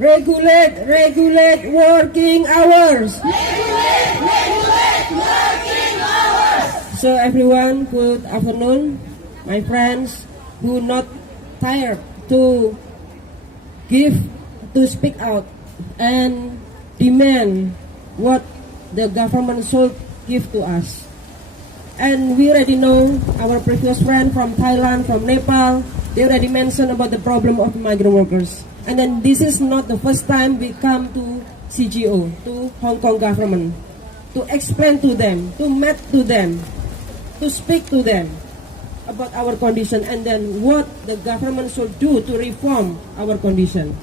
Regulate working hours. Regulate working hours. So everyone, good afternoon, my friends who not tired to speak out and demand what the government should give to us. And we already know our previous friend from Thailand, from Nepal, they already mentioned about the problem of migrant workers. And then this is not the first time we come to CGO, to Hong Kong government, to explain to them, to meet to them, to speak to them about our condition and then what the government should do to reform our condition.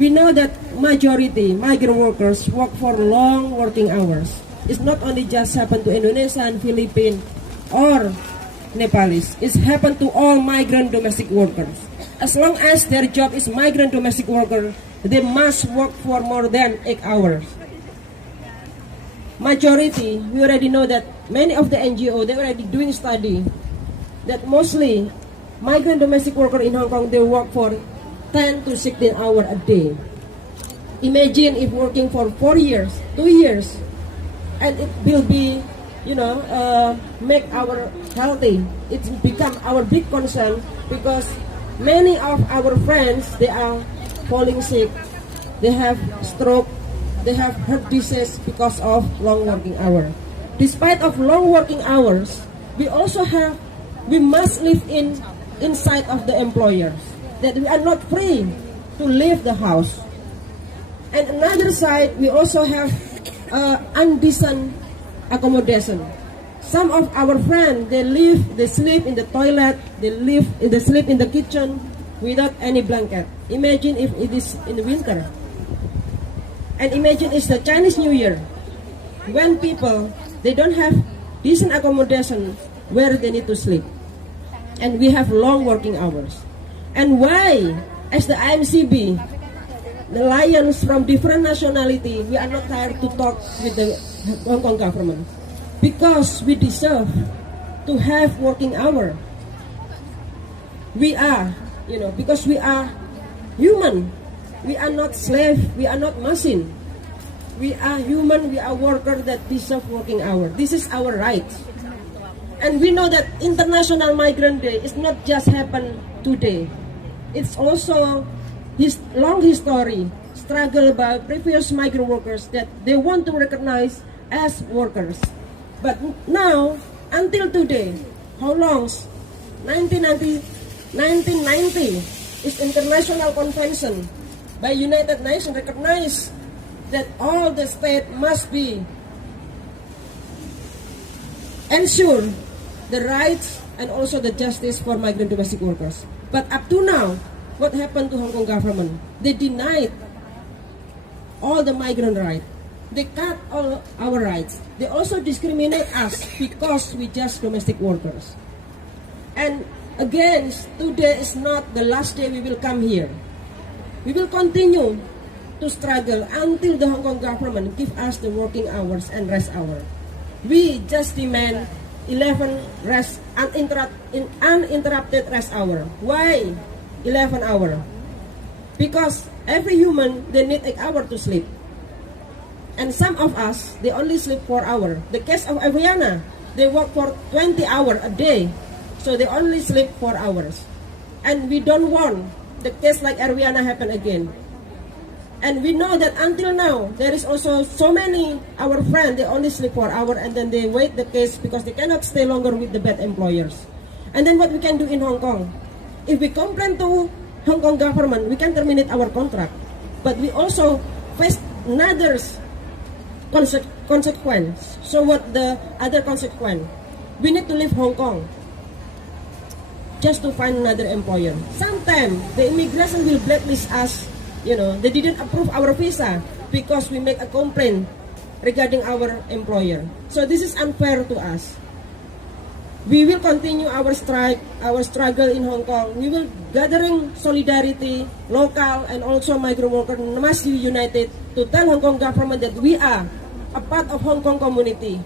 We know that majority migrant workers work for long working hours. It's not only just happened to Indonesia and Philippines or Nepalese. It's happened to all migrant domestic workers. As long as their job is migrant domestic worker, they must work for more than 8 hours. Majority, we already know that many of the NGO, they're already doing study that mostly migrant domestic worker in Hong Kong, they work for 10 to 16 hours a day. Imagine if working for 4 years, 2 years, and it will be, make our healthy. It's become our big concern because many of our friends, they are falling sick, they have stroke, they have heart disease because of long working hours. Despite of long working hours, we must live inside of the employers, that we are not free to leave the house. And another side, we also have undecent accommodation. Some of our friends, they sleep in the toilet, they sleep in the kitchen without any blanket. Imagine if it is in the winter. And imagine it's the Chinese New Year, when people, they don't have decent accommodation where they need to sleep. And we have long working hours. And why, as the IMCB, the lions from different nationality, we are not tired to talk with the Hong Kong government? Because we deserve to have working hour. We are, because we are human. We are not slave, we are not machine. We are human, we are workers that deserve working hour. This is our right. And we know that International Migrant Day is not just happened today. It's also long history, struggle by previous migrant workers that they want to recognize as workers. But now, until today, how long? 1990 is International Convention by United Nations recognized that all the states must be ensure the rights and also the justice for migrant domestic workers. But up to now, what happened to Hong Kong government? They denied all the migrant rights. They cut all our rights. They also discriminate us because we just domestic workers. And again, today is not the last day we will come here. We will continue to struggle until the Hong Kong government give us the working hours and rest hour. We just demand 11 uninterrupted rest hour. Why 11 hours? Because every human, they need 8 hours to sleep. And some of us, they only sleep 4 hours. The case of Ariana, they work for 20 hours a day. So they only sleep 4 hours. And we don't want the case like Ariana happen again. And we know that until now, there is also so many our friends, they only sleep 4 hours and then they wait the case because they cannot stay longer with the bad employers. And then what we can do in Hong Kong? If we complain to Hong Kong government, we can terminate our contract. But we also face another consequence. So what the other consequence? We need to leave Hong Kong just to find another employer. Sometimes the immigration will blacklist us. They didn't approve our visa because we make a complaint regarding our employer. So this is unfair to us. We will continue our strike, our struggle in Hong Kong. We will gathering solidarity, local and also migrant workers must be united to tell Hong Kong government that we are a part of Hong Kong community.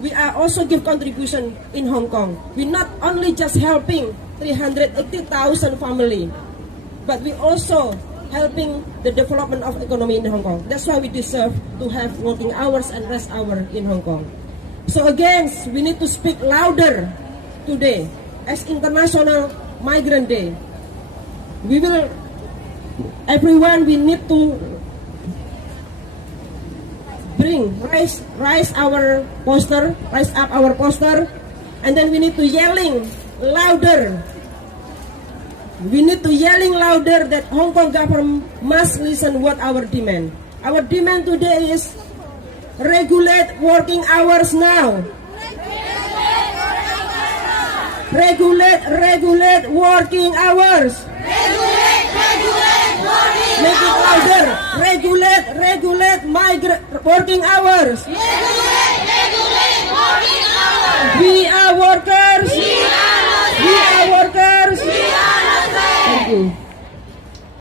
We are also give contribution in Hong Kong. We not only just helping 380,000 family, but we also helping the development of economy in Hong Kong. That's why we deserve to have working hours and rest hour in Hong Kong. So again, we need to speak louder today as International Migrant Day. Everyone, we need to raise our poster, rise up our poster, and then we need to yelling louder. We need to yelling louder that Hong Kong government must listen what our demand. Our demand today is regulate working hours now. Regulate working hours. Make it louder. Regulate working hours. Regulate working hours. We are workers.